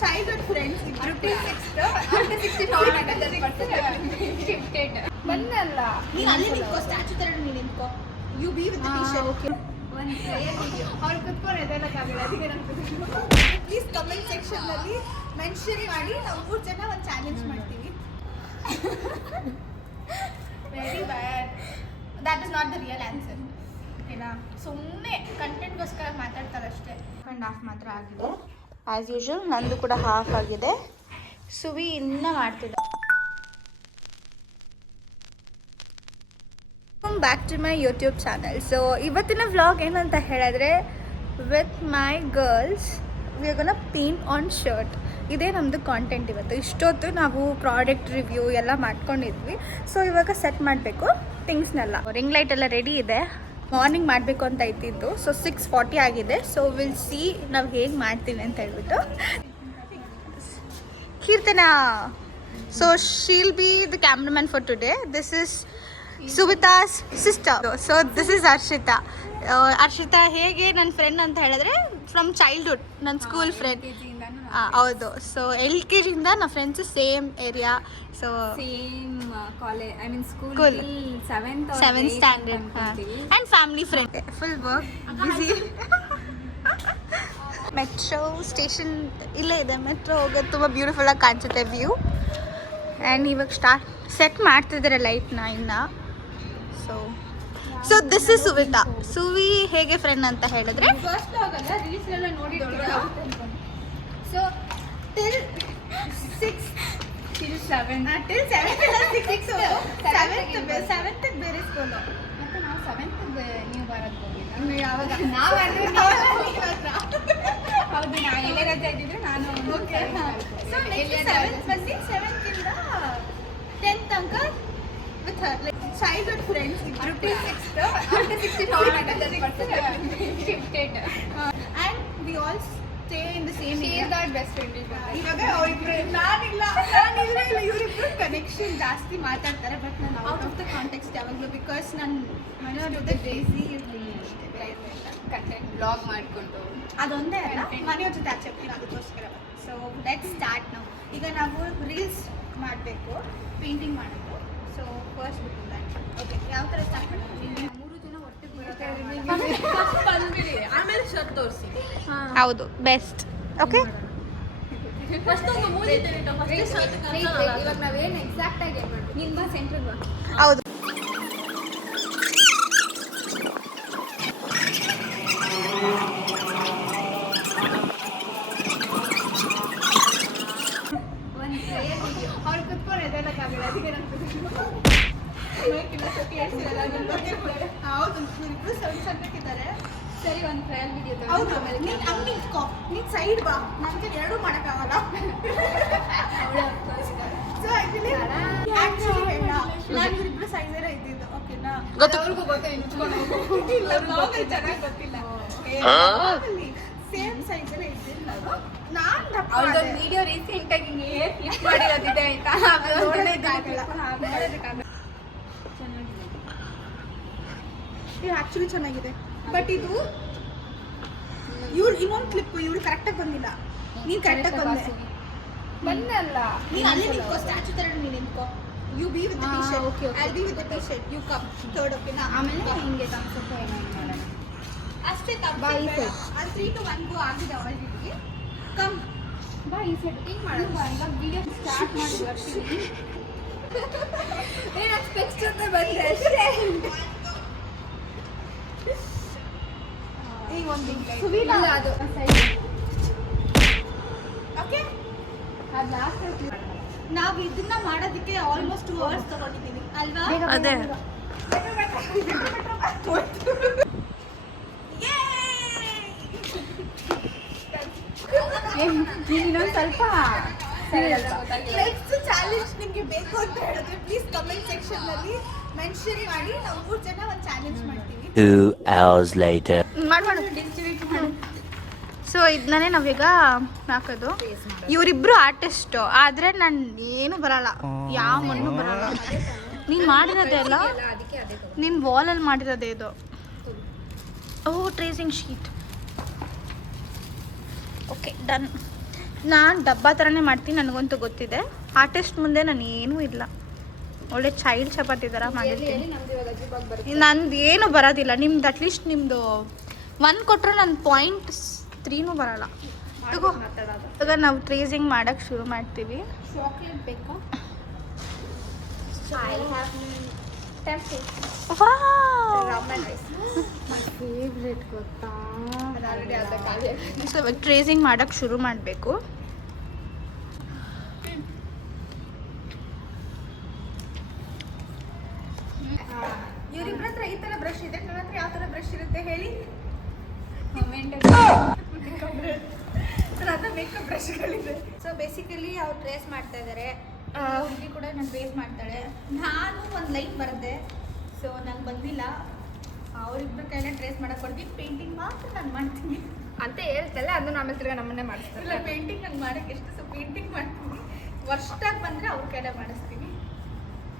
childhood friends. Rupees 60,000 shifted. ಬಂದಲ್ಲ ನೀನು ಅಲ್ಲಿ ನಿಂತ್ಕೋ ಸ್ಟ್ಯಾಚು ತರ ನೀನು ನಿಂತ್ಕೋ you be with the T-shirt okay ಒಂದು ಪ್ರೇಯರ್ ವಿಡಿಯೋ ಅವ್ರು ಕುತ್ಕೊಂಡು ಎದೆಲ್ಲಕ್ಕಾಗಲ್ಲ ಅದಕ್ಕೆ ನಾನು ಪ್ಲೀಸ್ ಕಮೆಂಟ್ ಸೆಕ್ಷನ್ ಅಲ್ಲಿ ಮೆನ್ಷನ್ ಮಾಡಿ ನಾವು 3 ಜನ ಒಂದು ಚಾಲೆಂಜ್ ಮಾಡ್ತೀವಿ very bad that is not the real answer ಓಕೆನಾ ಸುಮ್ಮನೆ ಕಂಟೆಂಟ್ಗೋಸ್ಕರ ಮಾತಾಡ್ತಾರೆ ಅಷ್ಟೇ ಹಾಫ್ ಮಾತ್ರ ಆಗಿದೆ ಆ್ಯಸ್ ಯೂಶುವಲ್ ನಂದು ಕೂಡ ಹಾಫ್ ಆಗಿದೆ ಸುವಿ ಇನ್ನೂ ಮಾಡ್ತಿದ್ದೆ welcome back to my YouTube channel so ಇವತ್ತಿನ ವ್ಲಾಗ್ ಏನಂತ ಹೇಳಿದ್ರೆ with my girls we are gonna paint on shirt ಇದೇ ನಮ್ಮದು ಕಾಂಟೆಂಟ್ ಇವತ್ತು ಇಷ್ಟೊತ್ತು ನಾವು ಪ್ರಾಡಕ್ಟ್ ರಿವ್ಯೂ ಎಲ್ಲ ಮಾಡ್ಕೊಂಡಿದ್ವಿ ಸೊ ಇವಾಗ ಸೆಟ್ ಮಾಡಬೇಕು ಥಿಂಗ್ಸ್ನೆಲ್ಲ ರಿಂಗ್ ಲೈಟ್ ಎಲ್ಲ ರೆಡಿ ಇದೆ ಮಾರ್ನಿಂಗ್ ಮಾಡಬೇಕು ಅಂತ ಇದ್ದಿದ್ದು ಸೊ 6:40 ಆಗಿದೆ ಸೊ ವಿಲ್ ಸಿ ನಾವು ಹೇಗೆ ಮಾಡ್ತೀವಿ ಅಂತ ಹೇಳ್ಬಿಟ್ಟು Keerthana so she'll be the cameraman for today this is Suvitha's sister so this is Arshitha Arshitha ಹೇಗೆ ನನ್ನ ಫ್ರೆಂಡ್ ಅಂತ ಹೇಳಿದ್ರೆ ಫ್ರಮ್ ಚೈಲ್ಡ್ಹುಡ್ ನನ್ನ ಸ್ಕೂಲ್ ಫ್ರೆಂಡ್ ಹೌದು ಸೊ LKG ಇಂದ ನಮ್ಮ friends same area so same college I mean school 7th standard and family friend full work busy metro station ಇಲ್ಲೇ ಇದೆ ಮೆಟ್ರೋ ಹೋಗೋದು ತುಂಬ ಬ್ಯೂಟಿಫುಲ್ಲಾಗಿ ಕಾಣಿಸುತ್ತೆ ವ್ಯೂ ಆ್ಯಂಡ್ ಇವಾಗ ಸೆಟ್ ಮಾಡ್ತಿದ್ದಾರೆ ಲೈಟ್ನ ಇನ್ನು ಸೊ ದಿಸ್ ಇಸ್ ಸುವಿತಾ ಸುವಿ ಹೇಗೆ ಫ್ರೆಂಡ್ ಅಂತ ಹೇಳಿದ್ರೆ ಫಸ್ಟ್ ಆಗಲ್ಲ ರೀಲ್ಸ್ ಎಲ್ಲ ನೋಡಿದ್ದೀರಾ so till 6 till 7 till 7 7th ಬೇರೆ ಸ್ಕೂಲ್ ಮತ್ತೆ ನಾವು 7th ನೀವು ಬರೋದು ಹೋಗಿಲ್ಲ ಯಾವಾಗ ನಾವಂದ್ರೆ ಹೌದು ನಾ ಎಲ್ಲೇ ರಜೆ ಇದ್ದಿದ್ರೆ ನಾನು ಓಕೆ ಸೊ ನೆಕ್ಸ್ಟ್ 7th ಬಂದು 7th ಇಂದ 10th ತನಕ with her like childhood friends rupees 60,000 shifted and we all stay in the same she is our best friend ಇವಾಗ ಅವರಿಬ್ರು ನಾನಿಲ್ಲ ಇವರಿಬ್ರು ಕನೆಕ್ಷನ್ ಜಾಸ್ತಿ ಮಾತಾಡ್ತಾರೆ ಬಟ್ ನಾನು ಔಟ್ ಆಫ್ ದ ಕಾಂಟೆಕ್ಸ್ಟ್ ಯಾವಾಗಲೂ ಬಿಕಾಸ್ ನಾನು ಮನೆಯವ್ರ ಜೊತೆ ಬೇಸಿ ಇರ್ತೀನಿ ಅಷ್ಟೇ ಕಂಟೆಂಟ್ ಬ್ಲಾಗ್ ಮಾಡಿಕೊಂಡು ಅದೊಂದೇ ಅಲ್ಲ ಮನೆಯವ್ರ ಜೊತೆ ಆಚೆಪ್ತೀನಿ ಅದಕ್ಕೋಸ್ಕರ ಸೊ ಲೆಟ್ ಸ್ಟಾರ್ಟ್ ನಾವು ಈಗ ನಾವು ರೀಲ್ಸ್ ಮಾಡಬೇಕು ಪೇಂಟಿಂಗ್ ಮಾಡೋದು ಸೊ ಫಸ್ಟ್ ಓಕೆ ಯಾವ ಥರ ಸ್ಟಾರ್ಟ್ ಮಾಡ್ತೀವಿ 3 ಜನ ಒಟ್ಟಿಗೆ ಆಮೇಲೆ ಶರ್ಟ್ ತೋರಿಸಿ ಹೌದು ಬೆಸ್ಟ್ ಓಕೆ ಇವಾಗ ನಾವೇನು ಎಕ್ಸಾಕ್ಟ್ ಆಗಿ ಏನು ಮಾಡ್ತೀವಿ ನಿಮ್ಮ ಸೆಂಟ್ರಿಗೆ ಬಾ ಹೌದು ಅವ್ರು ಕುತ್ಕೊಂಡು ಎದೆಲ್ಲಕ್ಕಾಗಲ್ಲ ಅದಕ್ಕೆ ನಾನು ಹೌದು ಇಬ್ಬರು ಸಣ್ಣಕ್ಕಿದ್ದಾರೆ ಸರಿ ಒಂದು ಟ್ರಯಲ್ ವಿಡಿಯೋ ಹೌದು ನೀನು ಸೈಡ್ ಬಾ ನಮಗೆ ಎರಡೂ ಮಾಡೋಕ್ಕಾಗಲ್ಲ ಸೊ ಆ್ಯಕ್ಚುಲಿ ನಾನು ಇಬ್ಬರು ಸೈಜರೇ ಇದ್ದಿದ್ದು ಓಕೆನಾ ಅವ್ರಿಗೂ ಗೊತ್ತಾ ಚೆನ್ನಾಗಿ ಗೊತ್ತಿಲ್ಲ ಸೇಮ್ ಸೈಜರೇ ಇದ್ದಿದ್ದು ನಾನು ಅವ್ರದ್ದೊಂದು ವಿಡಿಯೋ ರೀಸೆಂಟಾಗಿ ಕ್ಲಿಕ್ ಮಾಡಿರೋದಿದೆ ಆಯ್ತಾ ಇದು ಆ್ಯಕ್ಚುಲಿ ಚೆನ್ನಾಗಿದೆ ಬಟ್ ಇದು ಇನ್ನೊಂದು ಕ್ಲಿಪ್ ಇವಳು ಕರೆಕ್ಟಾಗಿ ಬಂದಿಲ್ಲ ನೀನು ಕರೆಕ್ಟಾಗಿ ಬಂದಲ್ಲ ನೀನು ಅಲ್ಲಿ ನಿಂತ್ಕೋ ಸ್ಟ್ಯಾಚು ತರ ನೀನು ನಿಂತ್ಕೋ you be with the T-shirt okay I be with the T-shirt you come third ಓಕೆನಾ ಆಮೇಲೆ ಹಿಂಗೆ ತಮ್ಸಪ್ಪ ಏನೋ ಮಾಡೋಣ ಅಷ್ಟೇ ಬಾ ಈ ಸೈಡ್ ಅದು 3 to 1 ಗೋ ಆಗಿದೆ ಆಲ್ರೆಡಿ ಕಮ್ ಬಾ ಈ ಸೈಡ್ ಹಿಂಗೆ ಮಾಡೋದು ಬಾ ಇವಾಗ ವಿಡಿಯೋ ಸ್ಟಾರ್ಟ್ ಮಾಡಿ ಬರ್ತೀನಿ ಏನು ಸ್ಪೆಕ್ಸ್ ಜೊತೆ ಬಂದೆ ಅಷ್ಟೇ ಈ ಒಂದು ಸುವಿತಾ ಅದು ಓಕೆ ಅದು ಲಾಸ್ಟ್ ನಾವು ಇದನ್ನ ಮಾಡೋದಕ್ಕೆ ಆಲ್ಮೋಸ್ಟ್ 2 hours ತಗೊಂಡಿದ್ದೀವಿ ಅಲ್ವಾ ಅದೇ ಇನ್ನೊಂದು ಸ್ವಲ್ಪ ನೆಕ್ಸ್ಟ್ ಚಾಲೆಂಜ್ ನಿಮಗೆ ಬೇಕು ಅಂತ ಹೇಳಿದ್ರೆ ಪ್ಲೀಸ್ ಕಮೆಂಟ್ ಸೆಕ್ಷನ್ ಅಲ್ಲಿ ಮೆನ್ಷನ್ ಮಾಡಿ ನಾವು 3 ಜನ ಒಂದು ಚಾಲೆಂಜ್ ಮಾಡ್ತೀವಿ 2 hours later ಸೊ ಇದನ್ನೇ ನಾವೀಗ ಹಾಕೋದು ಇವರಿಬ್ರು ಆರ್ಟಿಸ್ಟು ಆದರೆ ನಾನು ಏನು ಬರಲ್ಲ ಯಾವ ಮಣ್ಣು ಬರಲ್ಲ ನೀನು ಮಾಡಿರೋದೇ ಅಲ್ಲ ನೀನು ವಾಲಲ್ಲಿ ಮಾಡಿರೋದೇ ಇದು ಓ ಟ್ರೇಸಿಂಗ್ ಶೀಟ್ ಓಕೆ ಡನ್ ನಾನು ಡಬ್ಬ ಥರನೇ ಮಾಡ್ತೀನಿ, ನನಗಂತೂ ಗೊತ್ತಿದೆ. ಆರ್ಟಿಸ್ಟ್ ಮುಂದೆ ನಾನು ಏನೂ ಇಲ್ಲ, ಒಳ್ಳೆ ಚೈಲ್ಡ್ ಚಪಾತಿ ಥರ ಮಾಡಿರ್ತೀನಿ. ನಂದು ಏನು ಬರೋದಿಲ್ಲ. ನಿಮ್ದು ಅಟ್ಲೀಸ್ಟ್ ನಿಮ್ಮದು 1 ಕೊಟ್ಟರು ನನ್ನ 0.3 ಬರೋಲ್ಲ. ತಗೋ ಇವಾಗ ನಾವು ಟ್ರೇಸಿಂಗ್ ಮಾಡೋಕ್ಕೆ ಶುರು ಮಾಡ್ತೀವಿ. ಚಾಕ್ಲೇಟ್ ಬೇಕಾ? ಫೇವ್ರೆಟ್ ಗೊತ್ತಾ? ಸೊ ಇವಾಗ ಟ್ರೇಸಿಂಗ್ ಮಾಡೋಕ್ಕೆ ಶುರು ಮಾಡಬೇಕು. ಇವರಿಬ್ಬರ ಹತ್ರ ಈ ಥರ ಬ್ರಷ್ ಇದೆ, ನನ್ನ ಹತ್ರ ಯಾವ ಥರ ಬ್ರಷ್ ಇರುತ್ತೆ ಹೇಳಿ? ಮೇಕಪ್ ಬ್ರಷ್ಗಳಿದೆ. ಸೊ ಬೇಸಿಕಲಿ ಅವ್ರು ಟ್ರೇಸ್ ಮಾಡ್ತಾ ಇದ್ದಾರೆ, ಹುಡುಗಿ ಕೂಡ ನಾನು ಟ್ರೇಸ್ ಮಾಡ್ತಾಳೆ. ನಾನು ಒಂದು ಲೈನ್ ಬರೆದೆ, ಸೊ ನಂಗೆ ಬಂದಿಲ್ಲ. ಅವರಿಬ್ಬರ ಕೈಲೇ ಟ್ರೇಸ್ ಮಾಡಕ್ಕೆ ಕೊಡ್ತೀನಿ, ಪೇಂಟಿಂಗ್ ಮಾತ್ರ ನಾನು ಮಾಡ್ತೀನಿ ಅಂತ ಹೇಳ್ತಲ್ಲ, ಅದನ್ನ ಆಮೇಲೆ ತಿರ್ಗಾ ನಮ್ಮನ್ನೇ ಮಾಡಿಸ್ತಾರೆ. ಇಲ್ಲ, ಪೇಂಟಿಂಗ್ ನಂಗೆ ಮಾಡೋಕ್ಕೆ ಎಷ್ಟು, ಸೊ ಪೇಂಟಿಂಗ್ ಮಾಡ್ತೀನಿ. ವರ್ಷದಾಗ ಬಂದರೆ ಅವ್ರ ಕೈಲೇ ಮಾಡಿಸ್ತೀನಿ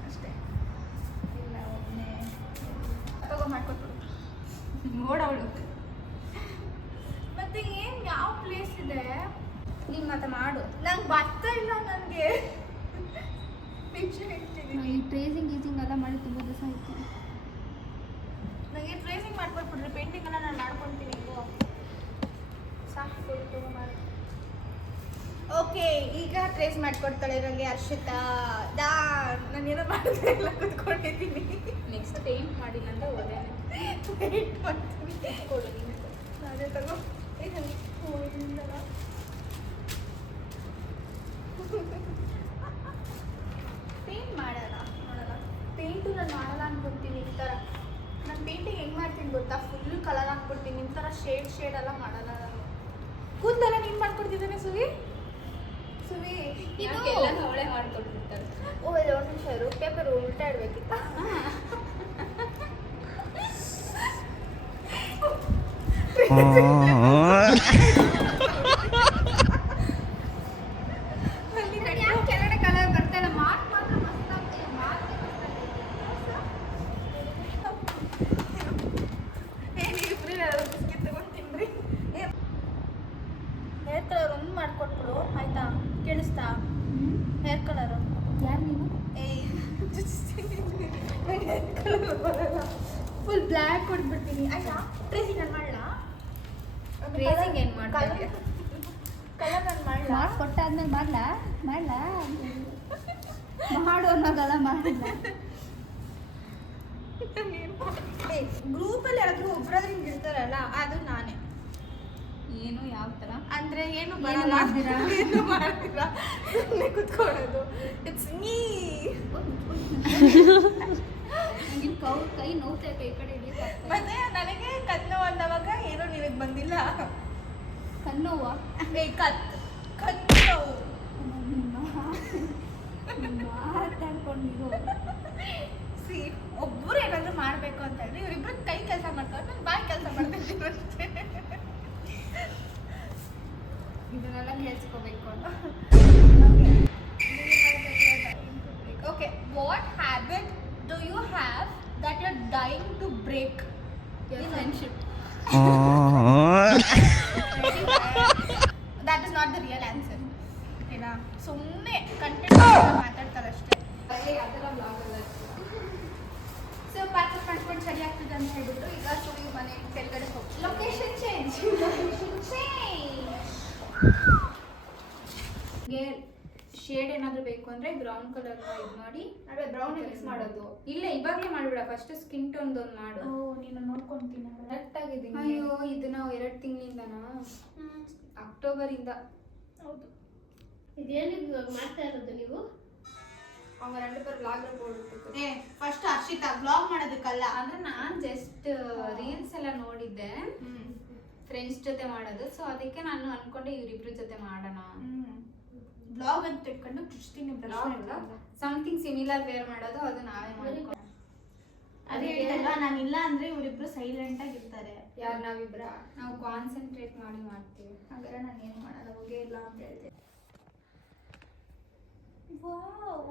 ಅಷ್ಟೇ. ಇಲ್ಲ ಒಬ್ಬನೇ ತಗೋ ಮಾಡ್ಕೊಟ್ಬಿಡು ನೋಡವಳು. ಮತ್ತೆ ಏನು ಯಾವ ಪ್ಲೇಸ್ ಇದೆ? ನೀನು ಮತ್ತೆ ಮಾಡು. ನಂಗೆ ಬರ್ತಾ ಇಲ್ಲ, ನನಗೆ ನಿಜ ಹೇಳ್ತೀನಿ. ಈ ಟ್ರೇಸಿಂಗ್ ಗೀಸಿಂಗ್ ಎಲ್ಲ ಮಾಡಿ ತುಂಬ ದಿವಸ ಆಯಿತು. ನನಗೆ ಟ್ರೇಸಿಂಗ್ ಮಾಡ್ಕೊಟ್ಬಿಡ್ರಿ, ಪೇಂಟಿಂಗ್ ಎಲ್ಲ ನಾನು ಮಾಡ್ಕೊತೀನಿ. ಸಾಕು ಮಾಡಿ. ಓಕೆ, ಈಗ ಟ್ರೇಸ್ ಮಾಡ್ಕೊಡ್ತಾಳೆ ನನಗೆ ಹರ್ಷಿತಾ. ನಾನೇನೋ ಮಾಡಿದ್ರೆ ಎಲ್ಲ ಕೂತ್ಕೊಂಡಿದ್ದೀನಿ. ನೆಕ್ಸ್ಟ್ ಪೇಂಟ್ ಮಾಡಿಲ್ಲ ಅಂತ ಹೋದೆ. ಪೇಂಟ್ ಮಾಡ್ತೀನಿ, ಕೊಡು ನೀನು. ಅದೇ ತಗೋ. ಪೇಂಟ್ ಮಾಡಲ್ಲ, ನೋಡಲ್ಲ. ಪೇಂಟು ನಾನು ಮಾಡಲ್ಲ ಅನ್ಕೊಡ್ತೀನಿ. ಈ ಥರ ನಾನು ಪೇಂಟಿಂಗ್ ಹೆಂಗೆ ಮಾಡ್ತೀನಿ ಗೊತ್ತಾ? ಫುಲ್ ಕಲರ್ ಹಾಕ್ಬಿಡ್ತೀನಿ. ನಿಮ್ಮ ಥರ ಶೇಡ್ ಎಲ್ಲ ಮಾಡಲ್ಲ ನಾನು. ಕೂದಲೆಲ್ಲ ನೀನು ಮಾಡ್ಕೊಡ್ತಿದ್ದಾನೆ ಸುವಿ. ಇದು ಎಲ್ಲ ಅವಳೇ ಮಾಡ್ಕೊಟ್ಟಿರ್ತಾರೆ. ಓ ಇದು ಒಂದು ನಿಮಿಷ ಇರು, ಪೇಪರ್ ಉಲ್ಟಾ ಇಡಬೇಕಿತ್ತ. ಕೆಳಗಡೆ ಕಲರ್ ಬರ್ತಾ ಇಲ್ಲ, ಮಾರ್ಕ್ ಮಾತ್ರ ಮಸ್ತ್ ಆಗ್ತಿದೆ. ಬಿಸ್ಕೆಟ್ ತಗೊಂಡು ತಿನ್ರಿ. ಹೇರ್ ಕಲರ್ ಒಂದು ಮಾಡ್ಕೊಟ್ಬಿಡು ಆಯ್ತಾ? ಕೇಳಿಸ್ತಾ? ಹೇರ್ ಕಲರು ಯಾರು ನೀವು? ಫುಲ್ ಬ್ಲ್ಯಾಕ್ ಕೊಟ್ಬಿಡ್ತೀನಿ ಆಯ್ತಾ? ಟ್ರೇಸಿಂಗ್ ನಾನು ಮಾಡಲ್ಲ. ಟ್ರೇಸಿಂಗ್ ಏನು ಮಾಡ್ತಾರೆ? ಕಲರ್ ನಾನು ಮಾಡಲ್ಲ. ಕೊಟ್ಟಾದ್ಮೇಲೆ ಮಾಡಲ ಮಾಡು ಅನ್ನೋದಲ್ಲ, ಮಾಡಿಲ್ಲ. ಗ್ರೂಪಲ್ಲಿ ಯಾರಾದ್ರೂ ಒಬ್ಬರಾದ್ರೂ ಹಿಂಗೆ ಇರ್ತಾರಲ್ಲ, ಅದು ನಾನೇ. ಏನು ಯಾವ ಥರ ಅಂದ್ರೆ ಏನು ಏನು ಬರಲ್ಲ, ಮಾಡ್ತೀರಾ? ಏನು ಮಾಡ್ತೀರಾ, ಸುಮ್ಮನೆ ಕುತ್ಕೊಳ್ಳೋದು. It's me. ನಂಗಿನ್ ಕೈ ನೋವ್ತೈತೆ, ಈ ಕಡೆ ಹಿಡಿಯೋಕ್ಕಾಗ್ತಾ ಮತ್ತೆ ನನಗೆ ಕಣ್ಣು ಅಂದವಾಗ ಏನೋ ನಿನಗೆ ಬಂದಿಲ್ಲ. ಕಣ್ಣೋವ ಕಣ್ಣು ಮಾತಾಡ್ಕೊಂಡಿರೋ. ಸಿ ಒಬ್ಬರು ಏನಾದರೂ ಮಾಡಬೇಕು ಅಂತ ಹೇಳಿದ್ರೆ ಇವರಿಬ್ರು ಕೈ ಕೆಲಸ ಮಾಡ್ತಾರೆ, ನಾನು ಬಾಯಿ ಕೆಲಸ ಮಾಡ್ತಿದ್ದೀನಿ ಅಷ್ಟೇ. ಇದನ್ನೆಲ್ಲ ಕೇಳಿಸ್ಕೋಬೇಕು ಅಂತ. Okay, what habit do you have that you are dying to break? Friendship. That is not the real answer. ಓಕೆನಾ? ಸುಮ್ಮನೆ ಕಂಟೆಂಟ್ ಮಾತಾಡ್ತಾರೆ ಅಷ್ಟೇ. ಅದೆಲ್ಲ ಬ್ಲಾಗ್ ಅಲ್ಲ. ಸೊ ಪ್ಯಾಕಪ್ ಮಾಡ್ಕೊಂಡು ಸರಿ ಆಗ್ತದೆ ಅಂತ ಹೇಳ್ಬಿಟ್ಟು ಈಗ ಸುಳಿ ಮನೆ ಕೆಳಗಡೆ ಹೋಗಿ ಲೊಕೇಶನ್ ಚೇಂಜ್. ಶೇಡ್ ಏನಾದರೂ ಬೇಕು ಅಂದರೆ ಬ್ರೌನ್ ಕಲರ್ನ ಇದು ಮಾಡಿ ಅದೇ ಬ್ರೌನ್ ಮಿಕ್ಸ್ ಮಾಡೋದು. ಇಲ್ಲ, ಇವಾಗಲೇ ಮಾಡಿಬಿಡ. ಫಸ್ಟ್ ಸ್ಕಿನ್ ಟೋನ್ದು ಒಂದು ಮಾಡು. ನೀನು ನೋಡ್ಕೊಂತೀನಿ. ಕರೆಕ್ಟ್ ಆಗಿದ್ದೀನಿ. ಅಯ್ಯೋ, ಇದು ನಾವು 2 ತಿಂಗಳಿಂದನಾ? ಅಕ್ಟೋಬರಿಂದ. ಹೌದು. ಇದೇನಿಗೆ ಮಾಡ್ತಾ ಇರೋದು ನೀವು? ಅವ 2 per blog report. First Harshitha blog ಮಾಡೋದಕ್ಕಲ್ಲ, ಅಂದ್ರೆ ನಾನು ಜಸ್ಟ್ ರೀಲ್ಸ್ ಎಲ್ಲ ನೋಡಿದ್ದೆ, ಫ್ರೆಂಡ್ಸ್ ಜೊತೆ ಮಾಡೋದು. ಸೊ ಅದಕ್ಕೆ ನಾನು ಅನ್ಕೊಂಡೆ ಇವರಿಬ್ರ ಜೊತೆ ಮಾಡೋಣ. ಬ್ಲಾಗ್ ಅಂತ ಇಟ್ಕೊಂಡು ಚುಚ್ತೀನಿ. ಸಮಥಿಂಗ್ ಸಿಮಿಲರ್ ವೇರ್ ಮಾಡೋದು, ಅದು ನಾವೇ ಮಾಡ್ಕೊಂಡು. ಅದೇ ಹೇಳಿದಲ್ವಾ, ನಾನಿಲ್ಲ ಅಂದ್ರೆ ಇವರಿಬ್ರು ಸೈಲೆಂಟ್ ಆಗಿರ್ತಾರೆ. ಯಾರು? ನಾವಿಬ್ರ ನಾವು ಕಾನ್ಸಂಟ್ರೇಟ್ ಮಾಡಿ ಮಾಡ್ತೀವಿ. ಹಾಗಾದ್ರೆ ನಾನು ಏನು ಮಾಡಲ್ಲ, ಹೋಗೇ ಇಲ್ಲ ಅಂತ ಹೇಳ್ತೆ. ವಾವ್,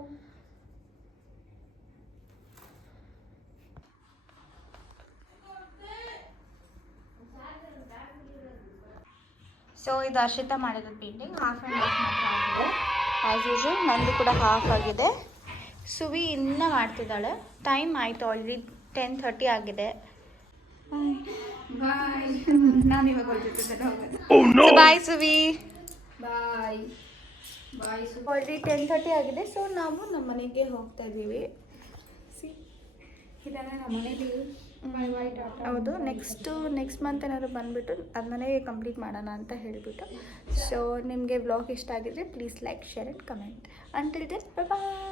ಸೊ ಇದು ಹರ್ಷಿತಾ ಮಾಡಿರೋದು ಪೇಂಟಿಂಗ್ ಹಾಫ್ ಆ್ಯಂಡ್ ಹಾಫ್ ಮಾತ್ರ ಆಗಿದೆ ಆ್ಯಸ್ ಯೂಶ್ವಲ್. ನಂದು ಕೂಡ ಹಾಫ್ ಆಗಿದೆ. ಸುವಿ ಇನ್ನೂ ಮಾಡ್ತಿದ್ದಾಳೆ. ಟೈಮ್ ಆಯಿತು ಆಲ್ರೆಡಿ 10:30 ಆಗಿದೆ. ಬಾಯ್. ನಾನು ಇವಾಗ ಅವ್ರ ಜೊತೆ ಹೋಗೋದು. ಬಾಯ್ ಸುವಿ. ಬಾಯ್ ಬಾಯ್. ಆಲ್ರೆಡಿ 10:30 ಆಗಿದೆ. ಸೊ ನಾವು ನಮ್ಮ ಮನೆಗೆ ಹೋಗ್ತಾ ಇದ್ದೀವಿ. ಇದಾನೆ ನಮ್ಮ ಮನೇಲಿ. ಹೌದು, ನೆಕ್ಸ್ಟ್ ಮಂತ್ ಏನಾದ್ರು ಬಂದುಬಿಟ್ಟು ಅದನ್ನೇ ಕಂಪ್ಲೀಟ್ ಮಾಡೋಣ ಅಂತ ಹೇಳಿಬಿಟ್ಟು. ಸೊ ನಿಮಗೆ ವ್ಲಾಗ್ ಇಷ್ಟ ಆಗಿದ್ರೆ please like, share and comment. Until then bye.